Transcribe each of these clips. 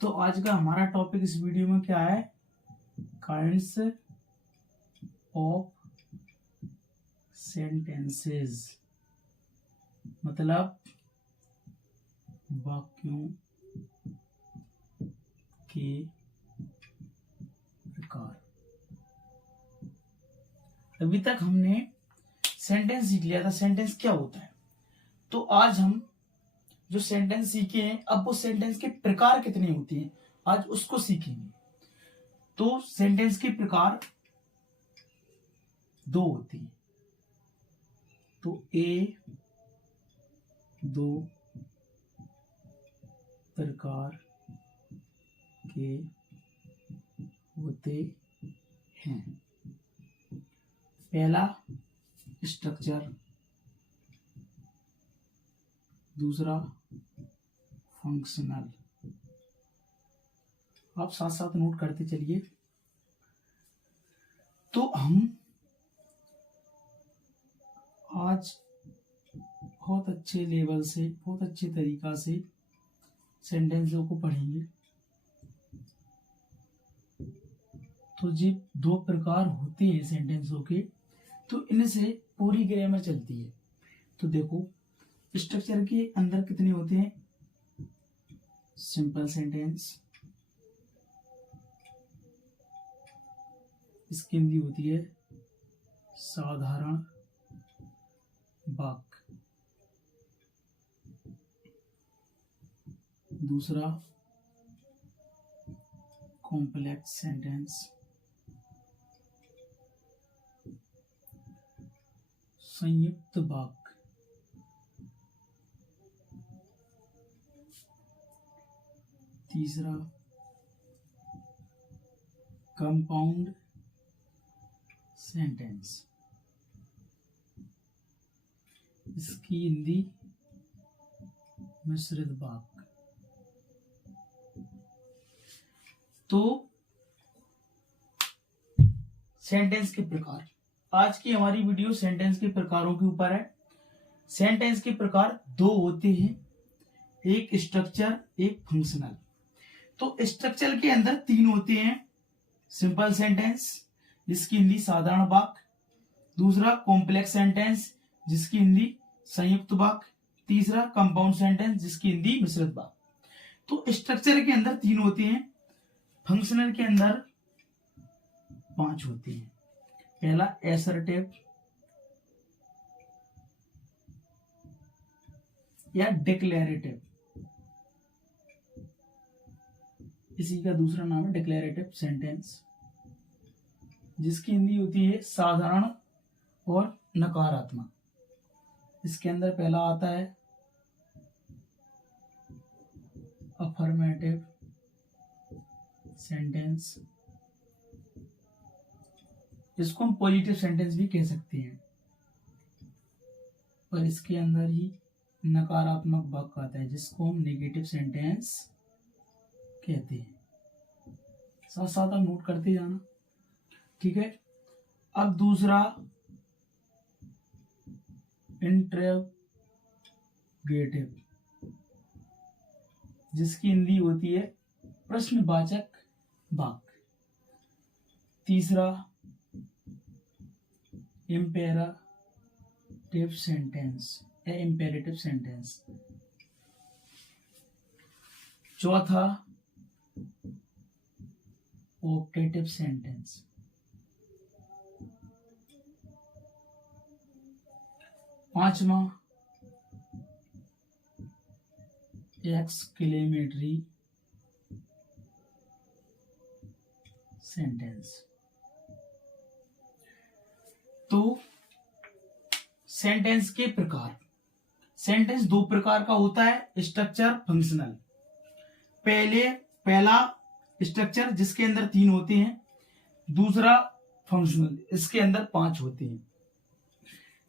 तो आज का हमारा टॉपिक इस वीडियो में क्या है? काइंड्स ऑफ सेंटेंसेस, मतलब वाक्यों के प्रकार। अभी तक हमने सेंटेंस सीख लिया था, सेंटेंस क्या होता है। तो आज हम जो सेंटेंस सीखे हैं, अब वो सेंटेंस के प्रकार कितने होते हैं आज उसको सीखेंगे। तो सेंटेंस के प्रकार दो होते हैं। तो ए दो प्रकार के होते हैं। पहला स्ट्रक्चर, दूसरा फंक्शनल। आप साथ साथ नोट करते चलिए। तो हम आज बहुत अच्छे लेवल से, बहुत अच्छे तरीका से सेंटेंसों को पढ़ेंगे। तो जब दो प्रकार होते हैं सेंटेंसों के, तो इनसे पूरी ग्रामर चलती है। तो देखो, स्ट्रक्चर के अंदर कितने होते हैं? सिंपल सेंटेंस, इसकी हिंदी होती है साधारण वाक्य। दूसरा कॉम्प्लेक्स सेंटेंस, संयुक्त वाक्य। तीसरा कंपाउंड सेंटेंस, इसकी हिंदी मिश्रित वाक्य। तो सेंटेंस के प्रकार, आज की हमारी वीडियो सेंटेंस के प्रकारों के ऊपर है। सेंटेंस के प्रकार दो होते हैं, एक स्ट्रक्चर, एक फंक्शनल। तो स्ट्रक्चर के अंदर तीन होते हैं। सिंपल सेंटेंस, जिसकी हिंदी साधारण वाक्य। दूसरा कॉम्प्लेक्स सेंटेंस, जिसकी हिंदी संयुक्त वाक्य। तीसरा कंपाउंड सेंटेंस, जिसकी हिंदी मिश्रित वाक्य। तो स्ट्रक्चर के अंदर तीन होते हैं, फंक्शनल के अंदर 5 होते हैं। पहला एसर्टिव या डिक्लेरेटिव, इसी का दूसरा नाम है डिक्लेरेटिव सेंटेंस, जिसकी हिंदी होती है साधारण और नकारात्मक। इसके अंदर पहला आता है अफर्मेटिव सेंटेंस, इसको हम पॉजिटिव सेंटेंस भी कह सकते हैं, और इसके अंदर ही नकारात्मक वाक्य आता है, जिसको हम नेगेटिव सेंटेंस कहते हैं। साथ साथ आप नोट करते जाना, ठीक है। अब दूसरा इंटरोगेटिव, जिसकी हिंदी होती है प्रश्नवाचक वाक्य। तीसरा इम्पेरेटिव सेंटेंस या इम्पेरेटिव सेंटेंस। चौथा ऑप्टेटिव सेंटेंस। पांचवा एक्सक्लेमेटरी सेंटेंस। तो सेंटेंस के प्रकार, सेंटेंस दो प्रकार का होता है, स्ट्रक्चर, फंक्शनल। पहला स्ट्रक्चर, जिसके अंदर 3 होते हैं। दूसरा फंक्शनल, इसके अंदर 5 होते हैं।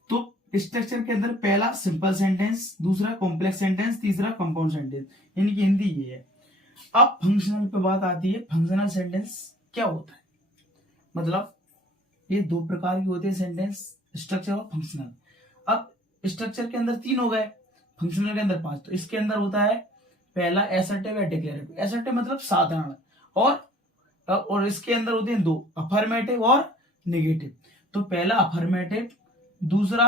तो स्ट्रक्चर के अंदर पहला सिंपल सेंटेंस, दूसरा कॉम्प्लेक्स सेंटेंस, तीसरा कंपाउंड सेंटेंस, इनकी हिंदी ये है। अब फंक्शनल पे बात आती है। फंक्शनल सेंटेंस क्या होता है? मतलब ये दो प्रकार के होते हैं सेंटेंस, स्ट्रक्चर और फंक्शनल। अब स्ट्रक्चर के अंदर 3 हो गए, फंक्शनल के अंदर 5। तो इसके अंदर होता है पहला एसर्टिव या डिक्लेरेटिव। एसर्टिव मतलब साधारण, और इसके अंदर होते हैं दो, अफर्मेटिव और निगेटिव। तो पहला अफर्मेटिव, दूसरा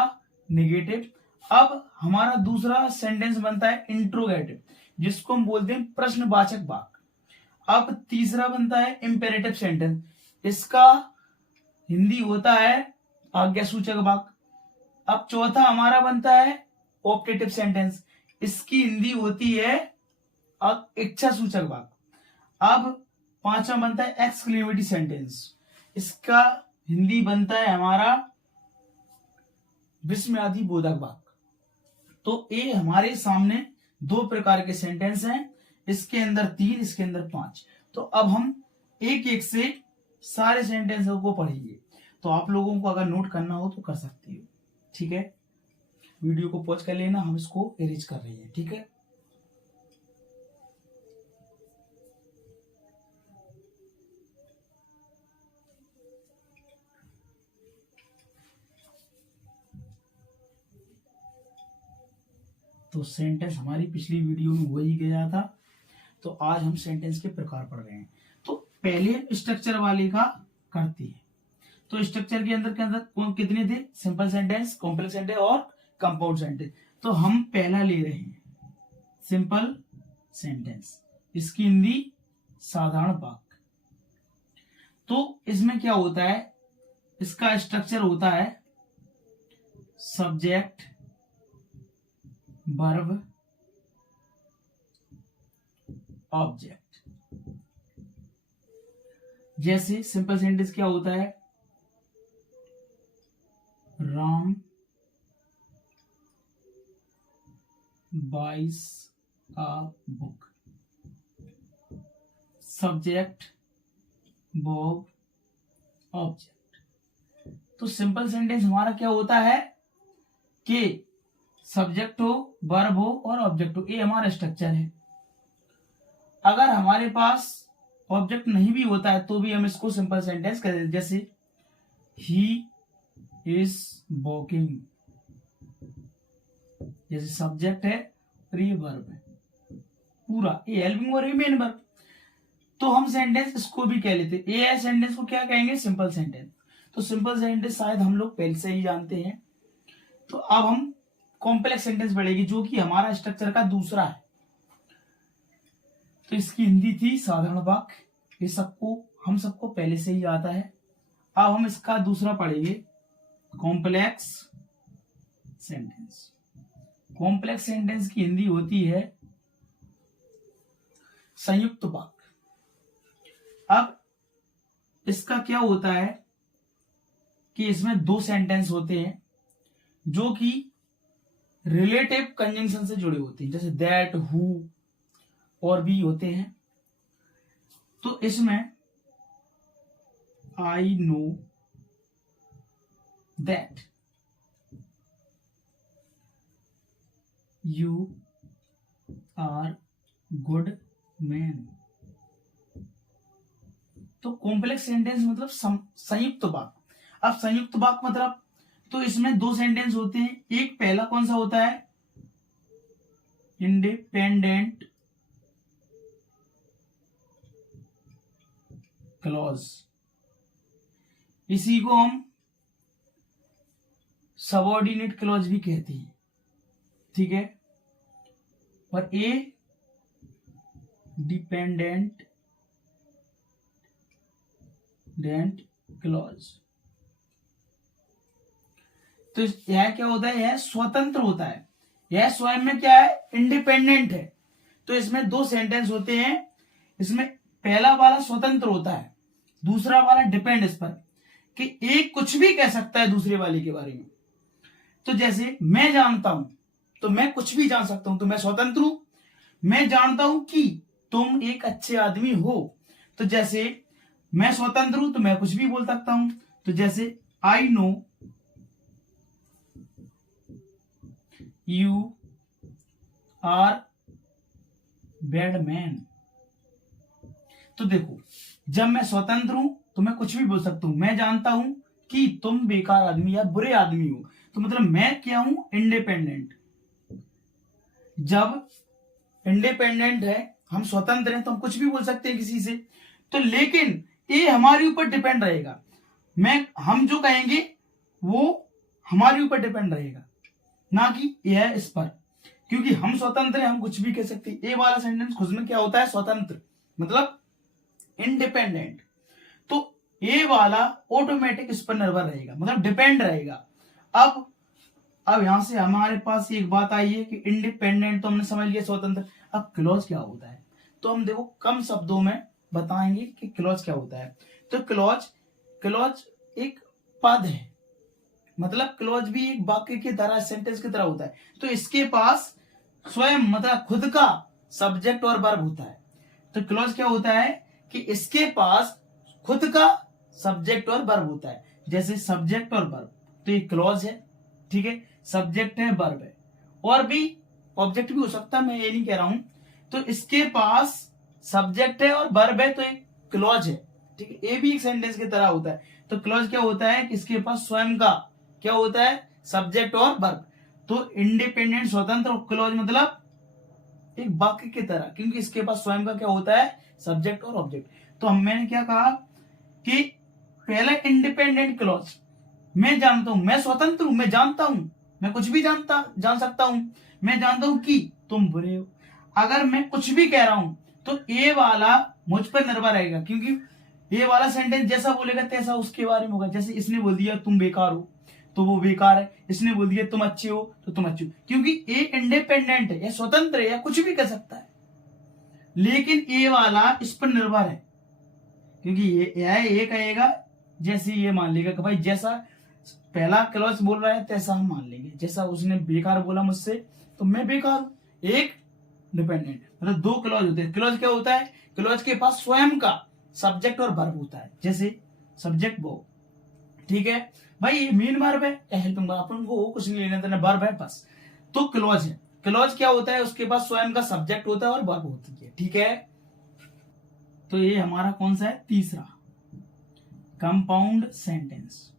निगेटिव। अब हमारा दूसरा सेंटेंस बनता है इंट्रोगेटिव, जिसको हम बोलते हैं प्रश्नवाचक वाक्य। अब तीसरा बनता है इंपेरेटिव सेंटेंस, इसका हिंदी होता है आज्ञासूचक वाक्य। अब चौथा हमारा बनता है ऑप्टेटिव सेंटेंस, इसकी हिंदी होती है इच्छा सूचक वाक्य। अब पांचवा बनता है एक्सक्लेमेटरी सेंटेंस, इसका हिंदी बनता है हमारा विस्मयादि बोधक वाक्य। तो ये हमारे सामने दो प्रकार के सेंटेंस हैं, इसके अंदर तीन, इसके अंदर पांच। तो अब हम एक एक से सारे सेंटेंसों को पढ़ेंगे। तो आप लोगों को अगर नोट करना हो तो कर सकती हो, ठीक है। वीडियो को पॉज कर लेना, हम इसको इरेज कर रहे हैं, ठीक है। तो सेंटेंस हमारी पिछली वीडियो में हो ही गया था, तो आज हम सेंटेंस के प्रकार पढ़ रहे हैं। तो पहले स्ट्रक्चर वाले का करते हैं। तो स्ट्रक्चर के अंदर कितने थे? सिंपल सेंटेंस, कॉम्प्लेक्स सेंटेंस और कंपाउंड सेंटेंस। तो हम पहला ले रहे हैं सिंपल सेंटेंस, इसकी हिंदी साधारण वाक्य। तो इसमें क्या होता है, इसका स्ट्रक्चर होता है सब्जेक्ट, वर्ब, ऑब्जेक्ट। जैसे सिंपल सेंटेंस क्या होता है, Ram buys a book। Subject verb object. तो सिंपल सेंटेंस हमारा क्या होता है कि सब्जेक्ट हो, वर्ब हो और ऑब्जेक्ट हो, ये हमारा स्ट्रक्चर है। अगर हमारे पास ऑब्जेक्ट नहीं भी होता है तो भी हम इसको सिंपल सेंटेंस कहते हैं। जैसे ही इज वॉकिंग, जैसे सब्जेक्ट है और ये वर्ब है, पूरा ये हेल्पिंग वर्ब, मेन वर्ब। तो हम सेंटेंस इसको भी कह लेते हैं, ये सेंटेंस को क्या कहेंगे? Simple sentence. तो सिंपल सेंटेंस शायद हम लोग पहले से ही जानते हैं। तो अब हम कॉम्प्लेक्स सेंटेंस बढ़ेगी, जो कि हमारा स्ट्रक्चर का दूसरा है। तो इसकी हिंदी थी साधारण वाक्य, ये हम सबको पहले से ही आता है। अब हम इसका दूसरा पढ़ेंगे कॉम्प्लेक्स सेंटेंस। कॉम्प्लेक्स सेंटेंस की हिंदी होती है संयुक्त वाक्य। अब इसका क्या होता है कि इसमें दो सेंटेंस होते हैं जो कि रिलेटिव कंजंक्शन से जुड़े होते हैं, जैसे दैट, हु और भी होते हैं। तो इसमें I know that, you are good man. तो कॉम्प्लेक्स सेंटेंस मतलब संयुक्त वाक्य। अब संयुक्त वाक्य मतलब, तो इसमें दो सेंटेंस होते हैं। एक पहला कौन सा होता है? इंडिपेंडेंट क्लॉज, इसी को हम सबऑर्डिनेट क्लॉज भी कहते हैं, ठीक है। और ए डिपेंडेंट क्लॉज। तो यह क्या होता है? यह स्वतंत्र होता है, यह स्वयं में क्या है? इंडिपेंडेंट है। तो इसमें दो सेंटेंस होते हैं, इसमें पहला वाला स्वतंत्र होता है, दूसरा वाला डिपेंड इस पर, कि एक कुछ भी कह सकता है दूसरे वाले के बारे में। तो जैसे मैं जानता हूं, तो मैं कुछ भी जान सकता हूं, तो मैं स्वतंत्र हूं। मैं जानता हूं कि तुम एक अच्छे आदमी हो, तो जैसे मैं स्वतंत्र हूं तो मैं कुछ भी बोल सकता हूं। तो जैसे I know you are bad man. तो देखो, जब मैं स्वतंत्र हूं तो मैं कुछ भी बोल सकता हूं। मैं जानता हूं कि तुम बेकार आदमी या बुरे आदमी हो, तो मतलब मैं क्या हूं? इंडिपेंडेंट। जब इंडिपेंडेंट है, हम स्वतंत्र हैं, तो हम कुछ भी बोल सकते हैं किसी से, तो लेकिन ये हमारे ऊपर डिपेंड रहेगा। हम जो कहेंगे वो हमारे ऊपर डिपेंड रहेगा, ना कि यह इस पर, क्योंकि हम स्वतंत्र हैं, हम कुछ भी कह सकते हैं। ये वाला सेंटेंस खुद में क्या होता है, स्वतंत्र मतलब इंडिपेंडेंट। तो ये वाला ऑटोमेटिक इस पर निर्भर रहेगा, मतलब डिपेंड रहेगा। अब यहां से हमारे पास एक बात आई है कि इंडिपेंडेंट तो हमने समझ लिया, स्वतंत्र। अब क्लॉज क्या होता है, तो हम देखो कम शब्दों में बताएंगे कि क्लॉज क्या होता है। तो क्लॉज एक पद है, मतलब क्लॉज भी एक वाक्य की तरह, सेंटेंस की तरह होता है। तो इसके पास स्वयं मतलब खुद का सब्जेक्ट और वर्ब होता है। तो क्लॉज क्या होता है कि इसके पास खुद का सब्जेक्ट और वर्ब होता है, जैसे सब्जेक्ट और वर्ब, तो ये क्लॉज है, ठीक है। सब्जेक्ट है, वर्ब है, और भी ऑब्जेक्ट भी हो सकता है, मैं ये नहीं कह रहा हूं। तो इसके पास सब्जेक्ट है और वर्ब है, तो एक क्लॉज है, ठीक है। ये भी एक सेंटेंस की तरह होता है। तो क्लॉज क्या होता है कि इसके पास स्वयं का क्या होता है, सब्जेक्ट और वर्ब। तो इंडिपेंडेंट स्वतंत्र, और क्लॉज मतलब एक वाक्य की तरह, क्योंकि इसके पास स्वयं का क्या होता है, सब्जेक्ट और ऑब्जेक्ट। तो मैंने क्या कहा कि पहले इंडिपेंडेंट क्लॉज, मैं जानता हूं, मैं स्वतंत्र हूं, मैं जानता हूं, मैं कुछ भी जान सकता हूं, मैं जानता हूं कि तुम बुरे हो। अगर मैं कुछ भी कह रहा हूं तो ये वाला मुझ पर निर्भर रहेगा, क्योंकि ये वाला सेंटेंस जैसा बोलेगा तैसा उसके बारे में होगा। जैसे इसने बोल दिया तुम बेकार हो, तो वो बेकार है। इसने बोल दिया तुम अच्छे हो, तो तुम अच्छे हो, क्योंकि ये इंडिपेंडेंट है, या स्वतंत्र है, या कुछ भी कर सकता है। लेकिन ये वाला इस पर निर्भर है, क्योंकि ये कहेगा, जैसे ये मान लेगा कि भाई जैसा पहला क्लॉज बोल रहा है तैसा हम मान लेंगे। जैसा उसने बेकार बोला मुझसे, तो मैं बेकार हूं। एक डिपेंडेंट, मतलब दो क्लॉज होते हैं। क्लॉज क्या होता है, क्लॉज के पास स्वयं का सब्जेक्ट और वर्ब होता है, जैसे सब्जेक्ट वो, ठीक है भाई, ये मेन वर्ब है, हेल्पिंग वर्ब, अपन को कुछ नहीं लेना देना, वर्ब है बस। तो क्लॉज है, क्लॉज क्या होता है, उसके पास स्वयं का सब्जेक्ट होता है और वर्ब होती है, ठीक है। तो ये हमारा कौन सा है, तीसरा, कंपाउंड सेंटेंस।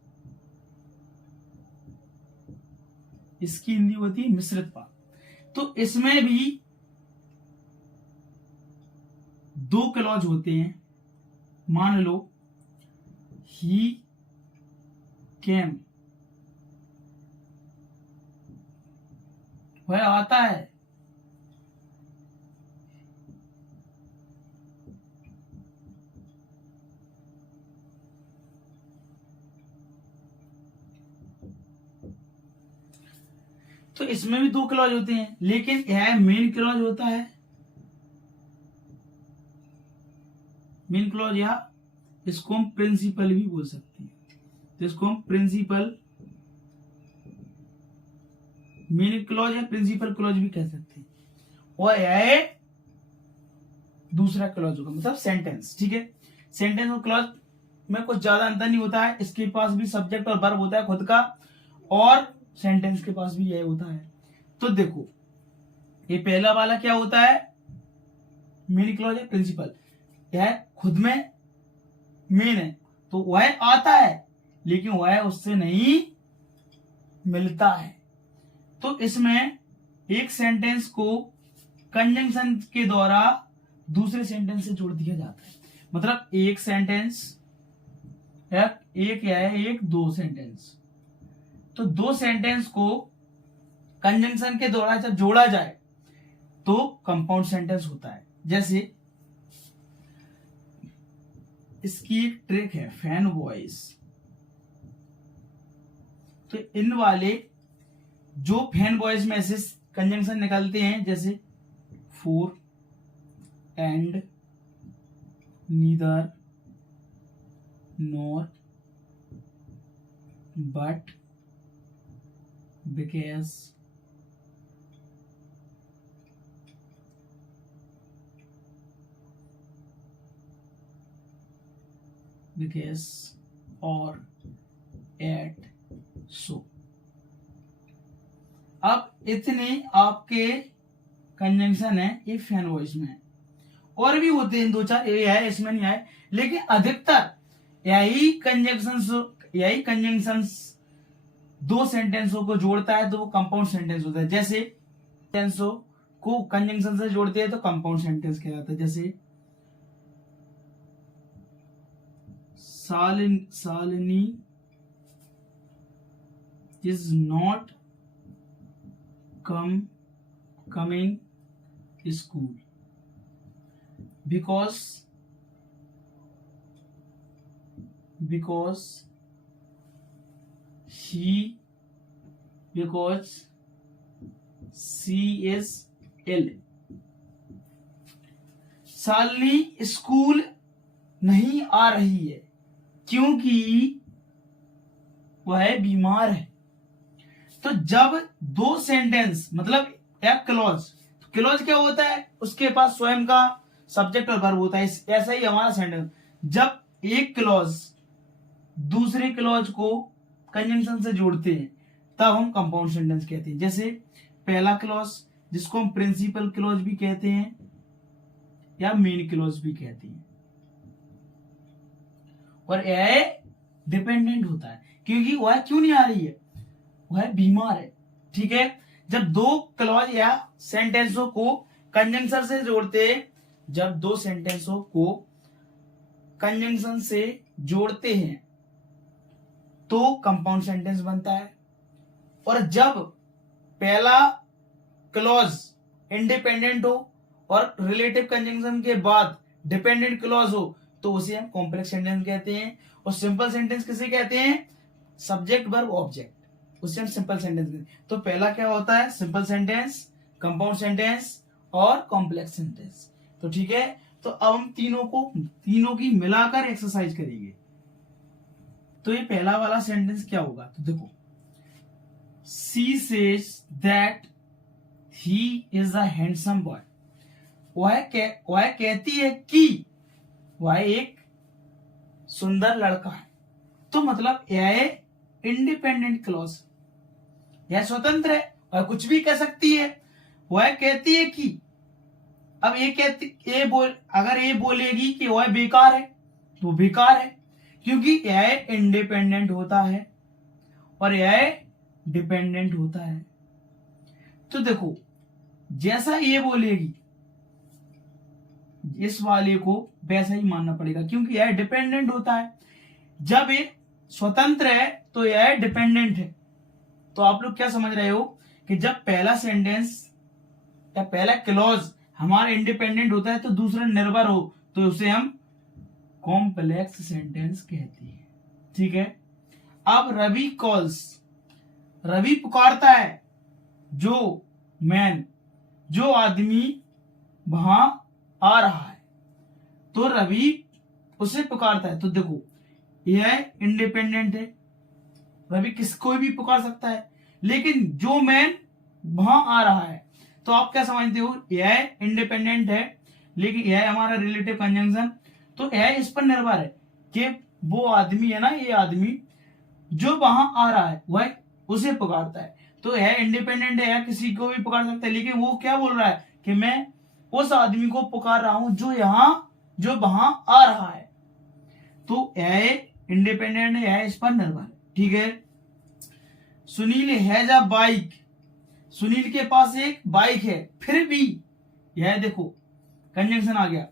इसकी हिंदी होती है मिश्रित पद। तो इसमें भी दो क्लॉज होते हैं। मान लो ही केम, वह आता है, तो इसमें भी दो क्लॉज होते हैं, लेकिन यह मेन क्लॉज होता है। मेन क्लॉज, या इसको हम प्रिंसिपल भी बोल सकते हैं, तो इसको हम प्रिंसिपल मेन क्लॉज या प्रिंसिपल क्लॉज भी कह सकते हैं। और यह दूसरा क्लॉज होगा, मतलब सेंटेंस, ठीक है। सेंटेंस और क्लॉज में कुछ ज्यादा अंतर नहीं होता है। इसके पास भी सब्जेक्ट और वर्ब होता है खुद का, और सेंटेंस के पास भी यह होता है। तो देखो ये पहला वाला क्या होता है, मेन क्लॉज है, प्रिंसिपल, यह खुद में मेन है, तो वह आता है, लेकिन वह उससे नहीं मिलता है। तो इसमें एक सेंटेंस को कंजंक्शन के द्वारा दूसरे सेंटेंस से जोड़ दिया जाता है। मतलब एक सेंटेंस, एक दो सेंटेंस, तो दो सेंटेंस को कंजंक्शन के द्वारा जब जोड़ा जाए तो कंपाउंड सेंटेंस होता है। जैसे इसकी एक ट्रिक है, फैन वॉइस। तो इन वाले जो फैन वॉइस में से कंजंक्शन निकलते हैं, जैसे for, and, neither, nor, but, because, because, और, एट, सो। अब इतने आपके कंजंक्शन है ये फैन वॉइस में है। और भी होते हैं दो चार, ये है इसमें नहीं आए, लेकिन अधिकतर यही कंजंक्शन दो सेंटेंसों को जोड़ता है, तो वो कंपाउंड सेंटेंस होता है। जैसे सेंटेंस को कंजंक्शन से जोड़ते हैं तो कंपाउंड सेंटेंस कहलाता है। जैसे Shalini is not coming school because she is ill। Shalini school नहीं आ रही है क्योंकि वह बीमार है। तो जब दो सेंटेंस मतलब एक क्लॉज क्या होता है, उसके पास स्वयं का सब्जेक्ट और वर्ब होता है। ऐसा ही हमारा सेंटेंस, जब एक क्लॉज दूसरे क्लॉज को कंजंक्शन से जोड़ते हैं तब हम कंपाउंड सेंटेंस कहते हैं। जैसे पहला क्लॉज जिसको हम प्रिंसिपल क्लॉज भी कहते हैं या मेन क्लॉज भी कहते हैं, और यह डिपेंडेंट होता है क्योंकि वह क्यों नहीं आ रही है, वह बीमार है। ठीक है, जब दो क्लॉज या सेंटेंसों को कंजंक्शन से जोड़ते हैं, जब दो सेंटेंसों को कंजंक्शन से जोड़ते हैं तो कंपाउंड सेंटेंस बनता है। और जब पहला क्लॉज इंडिपेंडेंट हो और रिलेटिव कंजंक्शन के बाद डिपेंडेंट क्लॉज हो तो उसे हम कॉम्प्लेक्स सेंटेंस कहते हैं। और सिंपल सेंटेंस किसे कहते हैं, सब्जेक्ट वर्ब ऑब्जेक्ट, उसे हम सिंपल सेंटेंस कहते हैं। तो पहला क्या होता है, सिंपल सेंटेंस, कंपाउंड सेंटेंस और कॉम्प्लेक्स सेंटेंस। तो ठीक है, तो अब हम तीनों की मिलाकर एक्सरसाइज करेंगे। तो ये पहला वाला सेंटेंस क्या होगा, तो देखो, she says that he is a handsome boy. वह कहती है कि वह एक सुंदर लड़का है। तो मतलब यह इंडिपेंडेंट क्लॉज, यह स्वतंत्र है, वह कुछ भी कह सकती है। वह कहती है कि, अब अगर ये बोलेगी कि वह बेकार है तो बेकार है क्योंकि यह इंडिपेंडेंट होता है और यह डिपेंडेंट होता है। तो देखो, जैसा ये बोलेगी इस वाले को वैसा ही मानना पड़ेगा क्योंकि यह डिपेंडेंट होता है। जब ये स्वतंत्र है तो यह डिपेंडेंट है। तो आप लोग क्या समझ रहे हो कि जब पहला सेंटेंस या पहला क्लॉज हमारा इंडिपेंडेंट होता है तो दूसरा निर्भर हो तो उसे हम कॉम्प्लेक्स सेंटेंस कहते हैं। ठीक है, अब रवि कॉल्स, रवि पुकारता है, जो आदमी वहां आ रहा है। तो रवि उसे पुकारता है। तो देखो, यह इंडिपेंडेंट है, रवि किसको भी पुकार सकता है, लेकिन जो मैन वहां आ रहा है, तो आप क्या समझते हो, यह इंडिपेंडेंट है लेकिन यह हमारा रिलेटिव कंजंक्शन, तो यह इस पर निर्भर है कि वो आदमी है ना, ये आदमी जो वहां आ रहा है वह उसे पुकारता है। तो यह इंडिपेंडेंट है, या किसी को भी पुकार सकता है, लेकिन वो क्या बोल रहा है कि मैं उस आदमी को पुकार रहा हूं जो वहां आ रहा है। तो यह इंडिपेंडेंट है, यह इस पर निर्भर है। ठीक है, Sunil has a bike, Sunil के पास एक बाइक है, फिर भी यह देखो कंजंक्शन आ गया,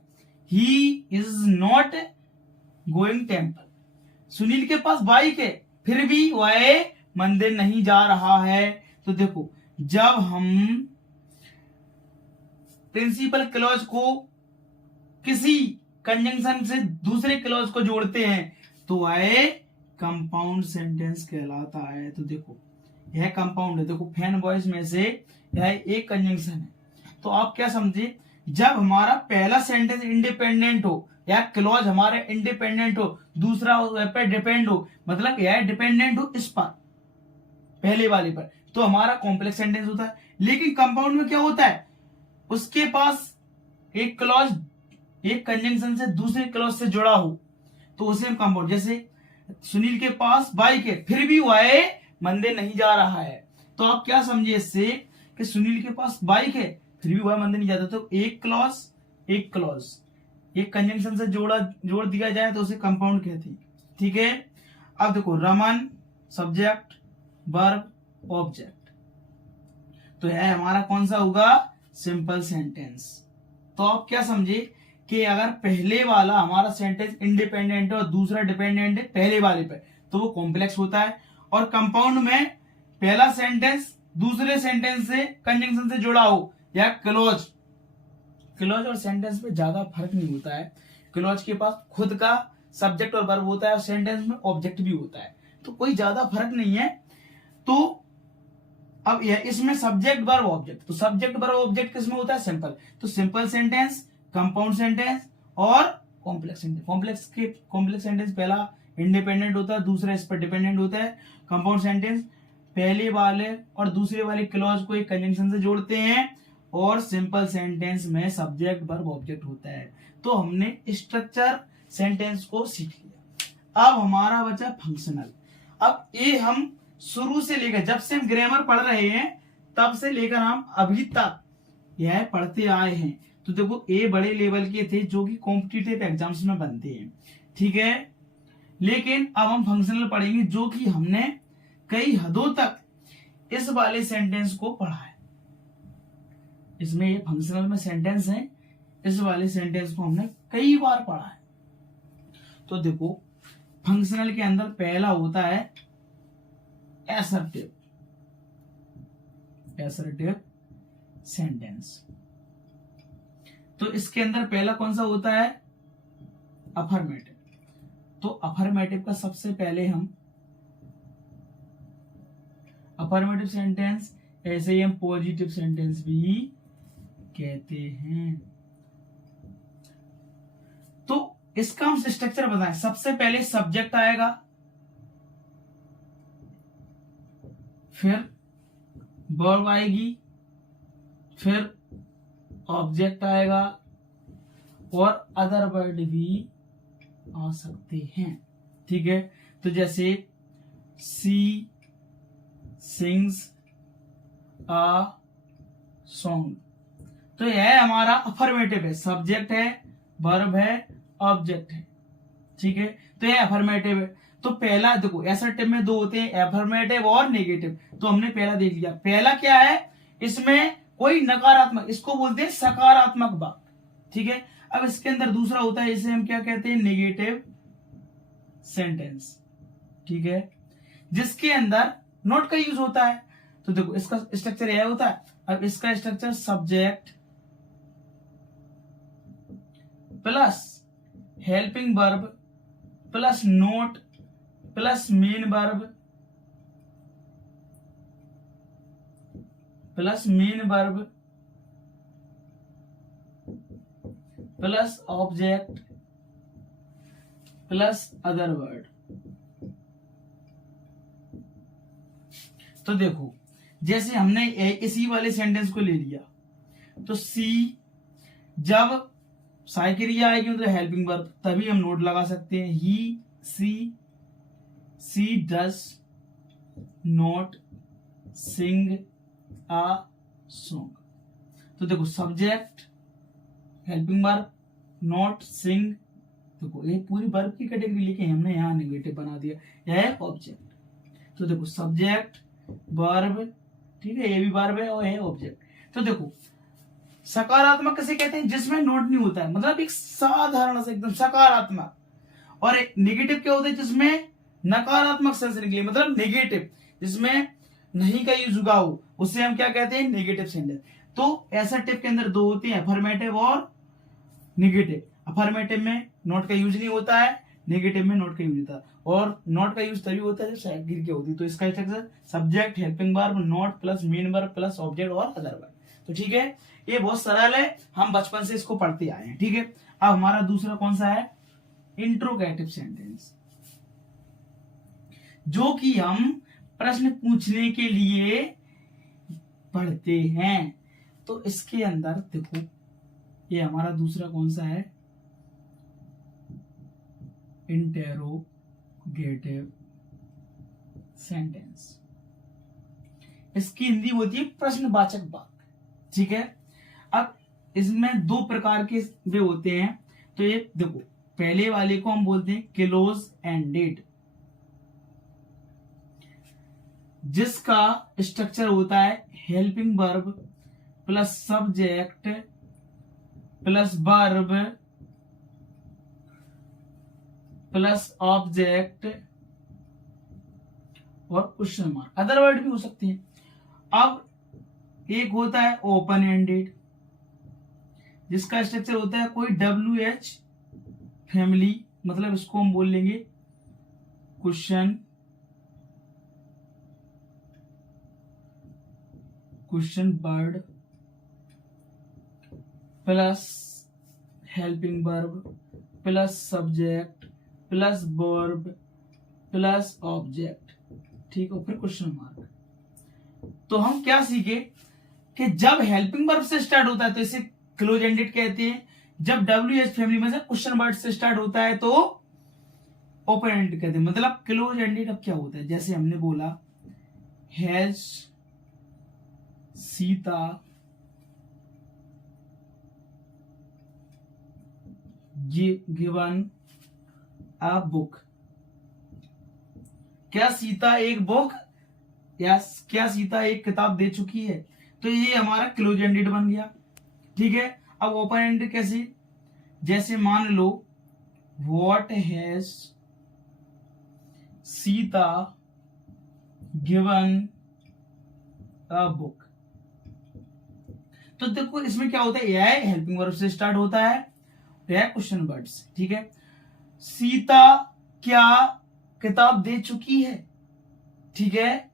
he is not going temple. Sunil के पास बाइक है फिर भी वह मंदिर नहीं जा रहा है। तो देखो, जब हम प्रिंसिपल क्लॉज को किसी कंजंक्शन से दूसरे क्लॉज को जोड़ते हैं तो वह कंपाउंड सेंटेंस कहलाता है। तो देखो, यह कंपाउंड है। देखो, फैन बॉयज में से यह एक कंजंक्शन है। तो आप क्या समझे, जब हमारा पहला सेंटेंस इंडिपेंडेंट हो या क्लॉज हमारे इंडिपेंडेंट हो, दूसरा वह पर डिपेंड हो, मतलब यह डिपेंडेंट हो इस पर, पहले वाले पर, तो हमारा कॉम्प्लेक्स सेंटेंस होता है। लेकिन कंपाउंड में क्या होता है, उसके पास एक क्लॉज एक कंजंक्शन से दूसरे क्लॉज से जुड़ा हो तो उसे हम कंपाउंड, जैसे सुनील के पास बाइक है फिर भी वह मंदिर नहीं जा रहा है। तो आप क्या समझे इससे कि सुनील के पास बाइक है फिर भी वह मंदिर नहीं जाता, तो एक क्लॉज एक कंजंक्शन से जोड़ दिया जाए तो उसे कंपाउंड कहते हैं। ठीक है, अब देखो, रमन सब्जेक्ट वर्ब ऑब्जेक्ट, तो यह हमारा कौन सा होगा, सिंपल सेंटेंस। तो आप क्या समझे कि अगर पहले वाला हमारा सेंटेंस इंडिपेंडेंट है और दूसरा डिपेंडेंट है पहले वाले पे, तो वो कॉम्प्लेक्स होता है। और कंपाउंड में पहला सेंटेंस दूसरे सेंटेंस से कंजंक्शन से जुड़ा हो या क्लोज और सेंटेंस में ज्यादा फर्क नहीं होता है। क्लोज के पास खुद का सब्जेक्ट और वर्ब होता है और सेंटेंस में ऑब्जेक्ट भी होता है, तो कोई ज्यादा फर्क नहीं है। तो अब इसमें सब्जेक्ट वर्ब ऑब्जेक्ट, तो सब्जेक्ट वर्ब ऑब्जेक्ट किसमें होता है? सिंपल। तो सिंपल सेंटेंस, कंपाउंड सेंटेंस और कॉम्प्लेक्स सेंटेंस। कॉम्प्लेक्स सेंटेंस पहला इंडिपेंडेंट होता है, दूसरा इस पर डिपेंडेंट होता है। कंपाउंड सेंटेंस पहले वाले और दूसरे वाले क्लॉज को एक कंजंक्शन से जोड़ते हैं, और सिंपल सेंटेंस में सब्जेक्ट वर्ब ऑब्जेक्ट होता है। तो हमने स्ट्रक्चर सेंटेंस को सीख लिया। अब हमारा बचा फंक्शनल। अब ये हम शुरू से लेकर, जब से हम ग्रामर पढ़ रहे हैं तब से लेकर हम अभी तक यह पढ़ते आए हैं। तो देखो ये बड़े लेवल के थे जो कि कॉम्पिटिटिव एग्जाम्स में बनते हैं, ठीक है। लेकिन अब हम फंक्शनल पढ़ेंगे जो कि हमने कई हदों तक इस वाले सेंटेंस को पढ़ा है। इसमें ये फंक्शनल में सेंटेंस है, इस वाले सेंटेंस को हमने कई बार पढ़ा है। तो देखो फंक्शनल के अंदर पहला होता है एसर्टिव सेंटेंस। तो इसके अंदर पहला कौन सा होता है? अफर्मेटिव। तो अफर्मेटिव का सबसे पहले हम अफर्मेटिव सेंटेंस, ऐसे ही हम पॉजिटिव सेंटेंस भी कहते हैं। तो इसका हम स्ट्रक्चर बताएं। सबसे पहले सब्जेक्ट आएगा, फिर वर्ब आएगी, फिर ऑब्जेक्ट आएगा और अदर वर्ड भी आ सकते हैं, ठीक है। तो जैसे सी सिंग्स अ सॉन्ग, तो यह हमारा अफर्मेटिव है। सब्जेक्ट है, वर्ब है, ऑब्जेक्ट है, ठीक है। तो यह अफर्मेटिव है। तो पहला देखो असर्टिव में दो होते हैं, अफर्मेटिव और नेगेटिव। तो हमने पहला देख लिया। पहला क्या है? इसमें कोई नकारात्मक, इसको बोलते हैं सकारात्मक वाक्य, ठीक है। अब इसके अंदर दूसरा होता है, इसे हम क्या कहते हैं? नेगेटिव सेंटेंस, ठीक है, जिसके अंदर नॉट का यूज होता है। तो देखो इसका स्ट्रक्चर यह होता है। अब इसका structure subject plus helping verb plus note plus main verb plus object plus other word. तो देखो जैसे हमने इसी वाले सेंटेंस को ले लिया, तो सी जब साई क्रिया आएगी मतलब हेल्पिंग वर्ब, तभी हम नोट लगा सकते हैं। He she does not sing a song. तो देखो subject, helping verb, not, sing, देखो ये पूरी वर्ब की कैटेगरी लेके हमने यहाँ नेगेटिव बना दिया, यह है ऑब्जेक्ट। तो देखो सब्जेक्ट वर्ब, ठीक है, ये भी वर्ब है और ये ऑब्जेक्ट। तो देखो सकारात्मक किसे कहते हैं? जिसमें नोट नहीं होता है, मतलब एक साधारण से एकदम सकारात्मक। और एक नेगेटिव क्या होता है? जिसमें नकारात्मक सेंस निकले, मतलब नेगेटिव, जिसमें नहीं का यूज हुआ हो, उससे हम क्या कहते हैं? Negative sentence. तो असर्टिव के अंदर दो होते हैं, अफर्मेटिव और नेगेटिव। अफर्मेटिव में नोट का यूज नहीं होता है, नेगेटिव में नोट का यूज होता है। और नोट का यूज तभी होता है जब साइड गिर के होती है। तो इसका structure subject, helping verb, note plus main verb plus object और अदर वर्ब। तो ठीक है, ये बहुत सरल है, हम बचपन से इसको पढ़ते आए हैं, ठीक है। अब हमारा दूसरा कौन सा है? इंट्रोगेटिव सेंटेंस, जो कि हम प्रश्न पूछने के लिए पढ़ते हैं। तो इसके अंदर देखो ये हमारा दूसरा कौन सा है? Interrogative sentence. इसकी हिंदी होती है प्रश्नवाचक वाक्य, ठीक है। अब इसमें दो प्रकार के वे होते हैं। तो ये देखो पहले वाले को हम बोलते हैं क्लोज एंडेड, जिसका स्ट्रक्चर होता है helping verb plus subject plus verb plus object और क्वेश्चन मार्क। अदर वर्ड भी हो सकते हैं। अब एक होता है ओपन एंडेड, जिसका स्ट्रक्चर होता है कोई WH फैमिली, मतलब इसको हम बोल लेंगे question word plus helping verb plus subject plus verb plus object, ठीक है, फिर क्वेश्चन मार्क। तो हम क्या सीखे कि जब हेल्पिंग वर्ब से स्टार्ट होता है तो इसे क्लोज एंडेड कहते हैं, जब WH फैमिली में से क्वेश्चन वर्ड से स्टार्ट होता है तो ओपन एंडेड कहते हैं। मतलब क्लोज एंडेड अब क्या होता है, जैसे हमने बोला has Sita given a book, क्या सीता एक बुक या क्या सीता एक किताब दे चुकी है, तो ये हमारा क्लोज एंडेड बन गया, ठीक है। अब ओपन एंडेड कैसे, जैसे मान लो what has Sita given a book, तो देखो इसमें क्या होता है, यह हेल्पिंग वर्ब से स्टार्ट होता है, यह क्वेश्चन वर्ड से, ठीक है। सीता क्या किताब दे चुकी है, ठीक है।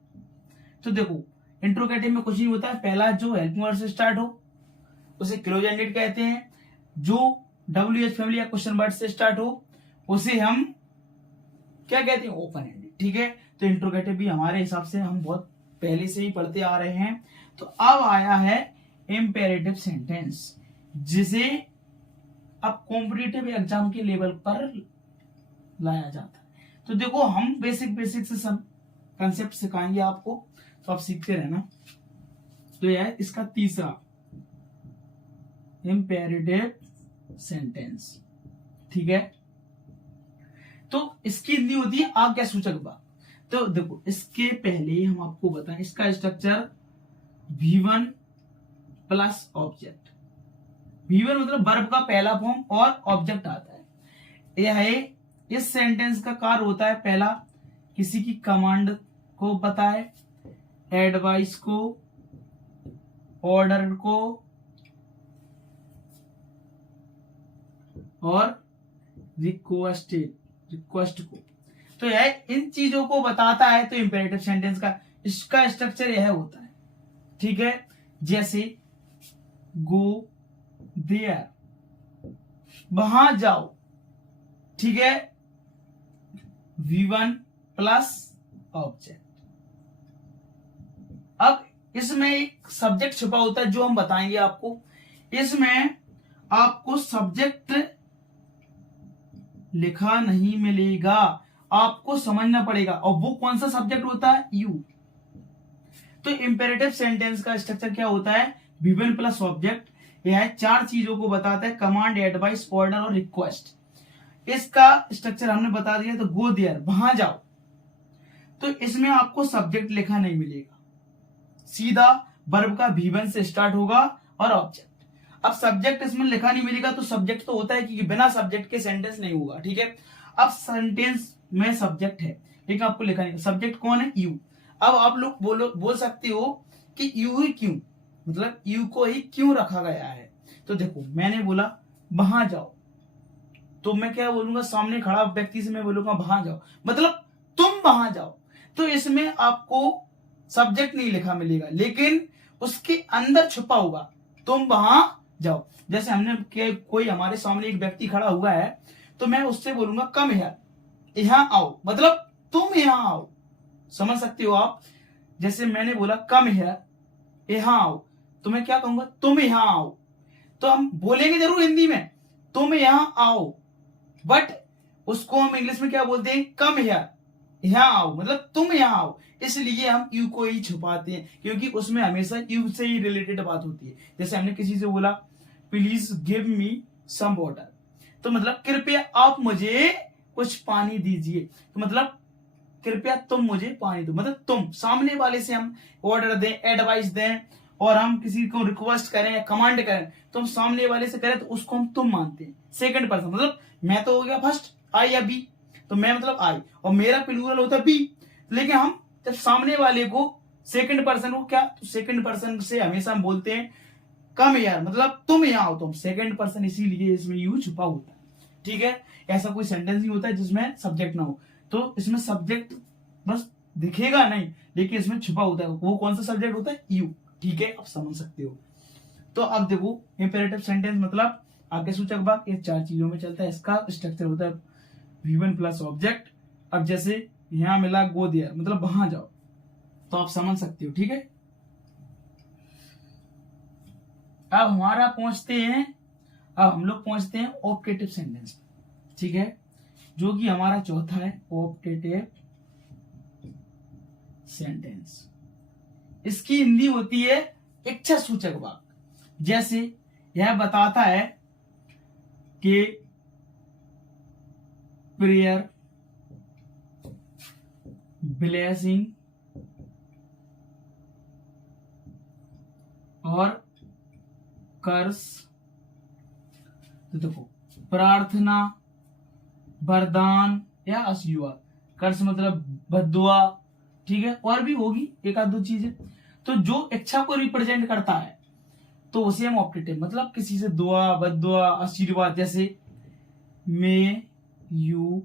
तो देखो इंट्रोगेटिव में कुछ नहीं होता है, पहला जो हेल्पिंग वर्ड से स्टार्ट हो उसे क्लोज एंडेड कहते हैं, जो WH फैमिली या क्वेश्चन वर्ड से स्टार्ट हो उसे हम क्या कहते हैं, ओपन एंडेड, ठीक है। तो इंट्रोगेटिव भी हमारे हिसाब से हम बहुत पहले से ही पढ़ते आ रहे हैं। तो अब आया है इंपेरेटिव सेंटेंस, जिसे अब कॉम्पिटिटिव एग्जाम के लेवल पर लाया जाता है। तो देखो हम बेसिक से सब कंसेप्ट सिखाएंगे आपको, तो आप सीखते रहना। तो यह है इसका तीसरा इंपेरेटिव सेंटेंस, ठीक है। तो इसकी हिंदी होती है आज्ञा सूचक बात। तो देखो इसके पहले हम आपको बताएं, इसका structure V1 plus object. V1 मतलब वर्ब का पहला फॉर्म और ऑब्जेक्ट आता है। यह है इस सेंटेंस का कार्य होता है, पहला किसी की कमांड को बताए, एडवाइस को, ऑर्डर को और रिक्वेस्ट को। तो यह इन चीजों को बताता है, तो इंपेरेटिव सेंटेंस का इसका स्ट्रक्चर यह होता है, ठीक है। जैसे गो देयर, वहां जाओ, ठीक है, V1 प्लस ऑब्जेक्ट। अब इसमें एक सब्जेक्ट छुपा होता है जो हम बताएंगे आपको। इसमें आपको सब्जेक्ट लिखा नहीं मिलेगा, आपको समझना पड़ेगा, और वो कौन सा सब्जेक्ट होता है, यू। तो इंपेरेटिव सेंटेंस का स्ट्रक्चर क्या होता है, V1 प्लस ऑब्जेक्ट। यह चार चीजों को बताता है, कमांड, एडवाइस, ऑर्डर और रिक्वेस्ट। इसका स्ट्रक्चर हमने बता दिया। तो गो देयर, वहां जाओ, तो इसमें आपको सब्जेक्ट लिखा नहीं मिलेगा, सीधा वर्ब का V1 से स्टार्ट होगा और ऑब्जेक्ट। अब सब्जेक्ट इसमें लिखा नहीं मिलेगा, तो सब्जेक्ट तो होता है कि बिना सब्जेक्ट के सेंटेंस नहीं होगा, ठीक है। अब सेंटेंस में सब्जेक्ट है लेकिन आपको लिखा नहीं, सब्जेक्ट कौन है, यू। अब आप लोग बोल सकते हो कि यू ही क्यों, मतलब यू को ही क्यों रखा गया है। तो देखो मैंने बोला वहां जाओ, तो मैं क्या बोलूंगा, सामने खड़ा व्यक्ति से मैं बोलूंगा वहां जाओ, मतलब तुम वहां जाओ। तो इसमें आपको सब्जेक्ट नहीं लिखा मिलेगा, लेकिन उसके अंदर छुपा होगा तुम वहां जाओ। जैसे हमने कोई हमारे सामने एक व्यक्ति खड़ा हुआ है, तो मैं उससे बोलूंगा कम हियर, यहां आओ, मतलब तुम यहां आओ। समझ सकते हो आप, जैसे मैंने बोला कम हियर, यहां आओ, तो मैं क्या कहूंगा, तुम यहां आओ। तो हम बोलेंगे जरूर हिंदी में तुम यहां आओ, बट उसको हम इंग्लिश में क्या बोलते हैं, कम हियर, यहां आओ, मतलब तुम यहां आओ। इसलिए हम यू को ही छुपाते हैं, क्योंकि उसमें हमेशा यू से ही रिलेटेड बात होती है। जैसे हमने किसी से बोला please give me some water, तो मतलब कृपया आप मुझे कुछ पानी दीजिए, तो मतलब कृपया तुम मुझे पानी दो, मतलब तुम। सामने वाले से हम ऑर्डर दें, एडवाइस दें, और हम किसी को रिक्वेस्ट करें या कमांड करें तो हम सामने वाले से करें तो उसको हम तुम मानते हैं। सेकंड पर्सन मतलब मैं तो हो गया फर्स्ट, आई या बी, तो मैं मतलब आई और मेरा प्लूरल होता है बी। लेकिन हम जब सामने वाले को सेकंड पर्सन को क्या, तो सेकंड पर्सन से हमेशा हम बोलते हैं कम यार, मतलब तुम यहाँ हो, तुम सेकंड पर्सन, इसीलिए इसमें यू छुपा होता है। ठीक है, ऐसा कोई सेंटेंस नहीं होता है जिसमें सब्जेक्ट ना हो, तो इसमें सब्जेक्ट बस दिखेगा नहीं लेकिन इसमें छुपा होता है। वो कौन सा सब्जेक्ट होता है, यू। ठीक है, आप समझ सकते हो। तो अब देखो इंपेरेटिव सेंटेंस मतलब आगे सूचक वाक्य, ये चार चीजों में चलता है। इसका स्ट्रक्चर होता है V1 प्लस ऑब्जेक्ट। अब जैसे यहां मिला गो देयर मतलब वहां जाओ, तो आप समझ सकते हो। ठीक है, अब हमारा अब हम लोग पहुंचते हैं ऑप्टेटिव सेंटेंस। ठीक है, जो कि हमारा चौथा है ऑप्टेटिव सेंटेंस। इसकी हिंदी होती है इच्छा सूचक वाक्य। जैसे यह बताता है कि प्रेयर, ब्लेसिंग और कर्स, तो देखो प्रार्थना, वरदान या आशीर्वाद, कर्स मतलब बद्दुआ। ठीक है, और भी होगी एक आध दो चीजें। तो जो इच्छा को रिप्रेजेंट करता है तो उसे हम ऑप्टेटिव मतलब किसी से दुआ, बद्दुआ, आशीर्वाद, जैसे मे यू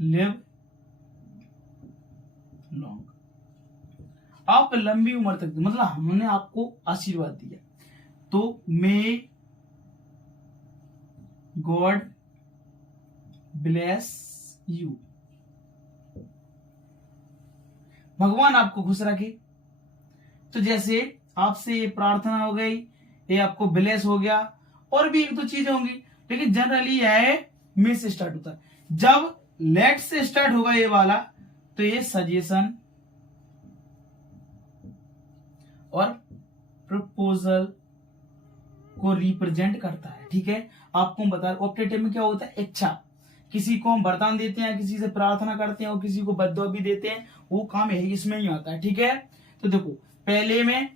लिव लॉन्ग, आप लंबी उम्र तक, मतलब हमने आपको आशीर्वाद दिया तो मे गॉड ब्लेस यू, भगवान आपको खुश रखे। तो जैसे आपसे ये प्रार्थना हो गई, ये आपको ब्लेस हो गया, और भी एक दो चीजें होंगी, लेकिन जनरली यह मे से स्टार्ट होता है। जब लेट से स्टार्ट होगा ये वाला तो ये सजेशन और प्रपोजल को रिप्रेजेंट करता है। ठीक है, आपको बता रहे ऑप्टेटिव में क्या होता है, इच्छा, किसी को हम वरदान देते हैं, किसी से प्रार्थना करते हैं और किसी को बद्दुआ भी देते हैं, वो काम है इसमें ही आता है। ठीक है, तो देखो पहले में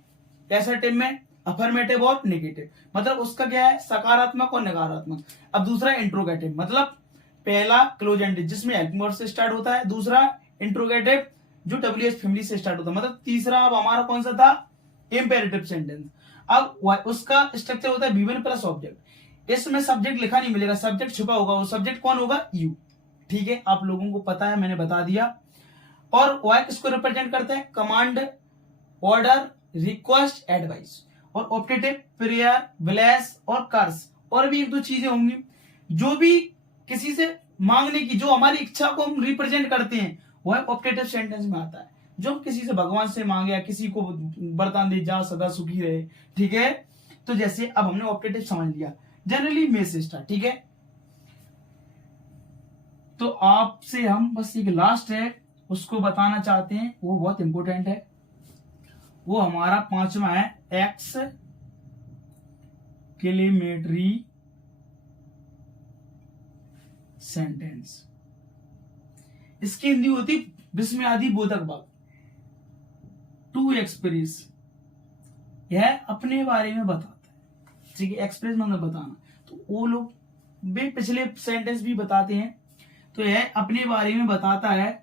एसर्टिव में अफर्मेटिव और नेगेटिव, मतलब उसका क्या है, सकारात्मक और नकारात्मक। अब दूसरा इंट्रोगेटिव, मतलब पहला क्लोज एंडेड जिसमें हेल्पिंग वर्ड से स्टार्ट होता है, दूसरा इंट्रोगेटिव जो WH फैमिली से स्टार्ट होता है, मतलब तीसरा अब हमारा कौन सा था, इंपेरेटिव सेंटेंस। अब उसका स्ट्रक्चर होता है V1 प्लस ऑब्जेक्ट। इसमें सब्जेक्ट लिखा नहीं मिलेगा, सब्जेक्ट छुपा होगा, वो सब्जेक्ट कौन होगा, यू। ठीक है, आप लोगों को पता है, मैंने बता दिया। और वाई किसको रिप्रेजेंट करता है, कमांड, ऑर्डर, रिक्वेस्ट, एडवाइस। और ऑप्टेटिव प्रेयर, ब्लेस और कर्स, और भी एक दो चीजें होंगी जो भी किसी से मांगने की, जो हमारी इच्छा को हम रिप्रेजेंट करते हैं, वह ऑप्टेटिव सेंटेंस में आता है। जो हम किसी से भगवान से मांगे या किसी को वरदान दे, जा सदा सुखी रहे। ठीक है, तो जैसे अब हमने ऑप्टेटिव समझ लिया, जनरली मे से स्टार्ट। ठीक है, तो आपसे हम बस एक लास्ट है उसको बताना चाहते हैं, वो बहुत इंपॉर्टेंट है। वो हमारा पांचवा है एक्स क्लेमेटरी सेंटेंस। इसकी हिंदी होती विस्मयादि बोधक वाक्य, टू एक्सप्रेस, यह अपने बारे में बताता है। ठीक है, एक्सप्रेस मतलब बताना, तो वो लोग वे पिछले सेंटेंस भी बताते हैं, तो यह अपने बारे में बताता है।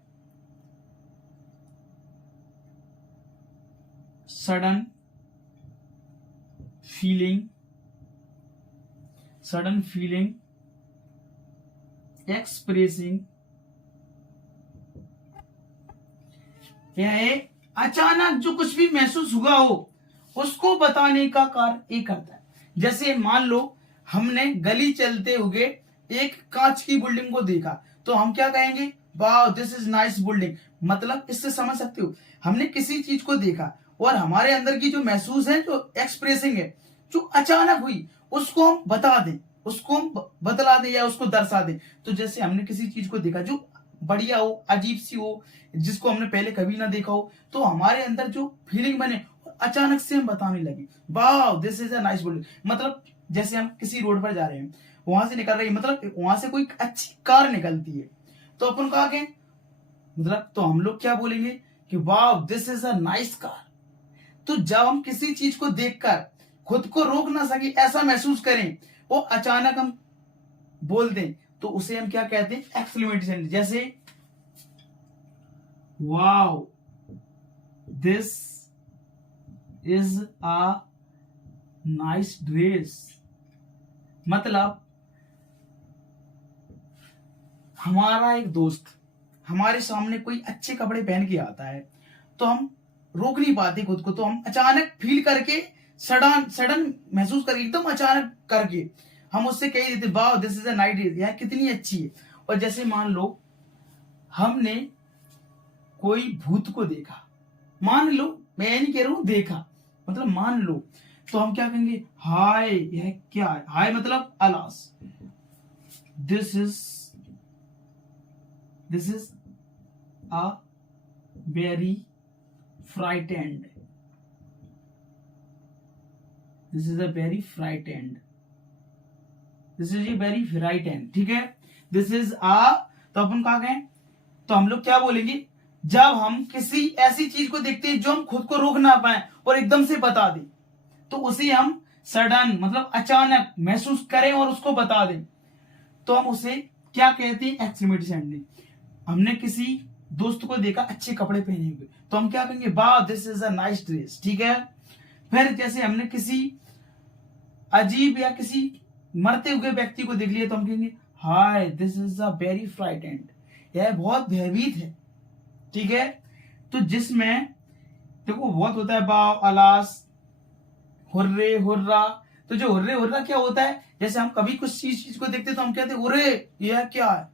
सडन फीलिंग एक्सप्रेसिंग, यह अचानक जो कुछ भी महसूस हुआ हो उसको बताने का कार्य ये करता है। जैसे मान लो हमने गली चलते हुए एक कांच की बिल्डिंग को देखा, तो हम क्या कहेंगे, wow this is nice building. मतलब इससे समझ सकते हो, हमने किसी चीज को देखा और हमारे अंदर की जो महसूस है, जो एक्सप्रेसिंग है, जो अचानक हुई, उसको हम बता दें, उसको हम बतला दें या उसको दर्शा दें। तो जैसे हमने किसी चीज को देखा जो बढ़िया हो, अजीब सी हो, जिसको हमने पहले कभी ना देखा हो, तो हमारे अंदर जो फीलिंग बने अचानक से हम बताने लगे, wow this is a nice building. मतलब जैसे हम किसी रोड पर जा रहे हैं, वहां से निकल रही है, मतलब वहां से कोई अच्छी कार निकलती है, तो अपन कहा के मतलब, तो हम लोग क्या बोलेंगे कि wow this is a nice car. तो जब हम किसी चीज को देखकर खुद को रोक ना सके, ऐसा महसूस करें, वो अचानक हम बोल दें, तो उसे हम क्या कहते हैं? Exclamatory sentence. जैसे wow this is a nice dress. मतलब हमारा एक दोस्त हमारे सामने कोई अच्छे कपड़े पहन के आता है, तो हम रोक नहीं पाते खुद को, तो हम अचानक फील करके सडन महसूस करके, एकदम अचानक करके हम उससे कह देते wow this is a nice dress, यह कितनी अच्छी है। और जैसे मान लो हमने कोई भूत को देखा, मान लो, मैं नहीं कह रहा हूं देखा, मतलब मान लो, तो हम क्या कहेंगे? हाय, यह क्या है? हाय मतलब alas, this is a very frightened, this is a very frightened, this is a very frightened, ठीक है। दिस इज अ, तो अपन कहा गए, तो हम लोग क्या बोलेंगे? जब हम किसी ऐसी चीज को देखते हैं जो हम खुद को रोक ना पाए और एकदम से बता दें, तो उसे हम सडन मतलब अचानक महसूस करें और उसको बता दें, तो हम उसे क्या कहते हैं? Exclamatory sentence. हमने किसी दोस्त को देखा अच्छे कपड़े पहने हुए, तो हम क्या कहेंगे? वाह this is a nice dress, ठीक है। फिर जैसे हमने किसी अजीब या किसी मरते हुए व्यक्ति को देख लिया, तो हम कहेंगे hi this is a very frightened, यह बहुत भयभीत है, ठीक है। तो जिसमें देखो बहुत होता है वाव, अलास, हुर्रे, हुर्रा। तो जो हुर्रे हुर्रा क्या होता है? जैसे हम कभी कुछ चीज को देखते तो हम कहते हैं उरे, यह क्या है?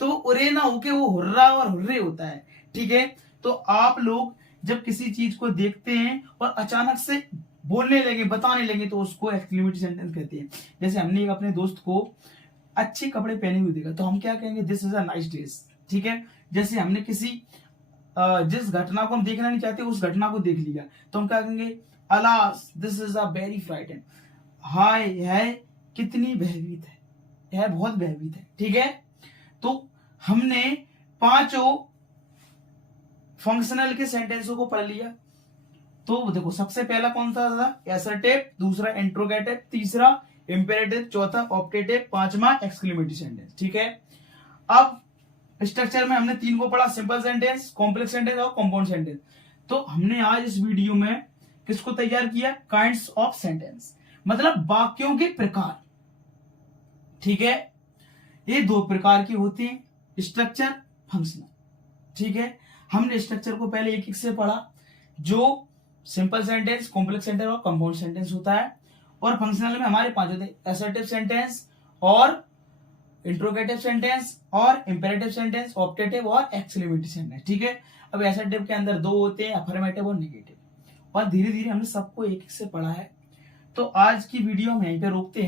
तो वो उरे ना होके वो हुर्रा और हुर्रे होता है, ठीक है। तो आप लोग जब किसी चीज को देखते हैं और अचानक से बोलने लगे, बताने लगे, तो उसको एक्सक्लेमेटरी सेंटेंस कहते हैं। जैसे हमने एक अपने दोस्त को अच्छे कपड़े पहने हुए देखा, तो हम क्या कहेंगे? This is a nice dress, ठीक है। जैसे हमने किसी जिस घटना को हम देखना नहीं चाहते उस घटना को देख लिया, तो हम क्या कहेंगे? Alas this is a very frightened, हाय यह कितनी भयभीत है, यह बहुत भयभीत है, ठीक है। तो हमने पांचों फंक्शनल के सेंटेंसों को पढ़ लिया। तो देखो सबसे पहला कौन सा था? एसर्टिव, दूसरा इंट्रोगेटिव, तीसरा इंपेरेटिव, चौथा ऑप्टेटिव, पांचवा एक्सक्लेमेटरी सेंटेंस, ठीक है। अब स्ट्रक्चर में हमने तीन को पढ़ा, सिंपल सेंटेंस, कॉम्प्लेक्स सेंटेंस और कंपाउंड सेंटेंस। तो हमने आज इस वीडियो में किसको तैयार किया? काइंड्स ऑफ सेंटेंस, मतलब वाक्यों के प्रकार, ठीक है। ये दो प्रकार के होते हैं, स्ट्रक्चर, फंक्शनल, ठीक है। हमने स्ट्रक्चर को पहले एक एक से पढ़ा, जो सिंपल सेंटेंस, कॉम्प्लेक्स सेंटेंस और कंपाउंड सेंटेंस होता है। और फंक्शनल में हमारे पांच होते हैं, असर्टिव सेंटेंस और इंट्रोगेटिव सेंटेंस और इंपेरेटिव सेंटेंस, ऑप्टेटिव और एक्सक्लेमेटरी सेंटेंस, ठीक है। अब असर्टिव के अंदर दो होते हैं, अफर्मेटिव और नेगेटिव, और धीरे धीरे हमने सबको एक एक से पढ़ा है। तो आज की वीडियो हम यहीं पे रोकते हैं।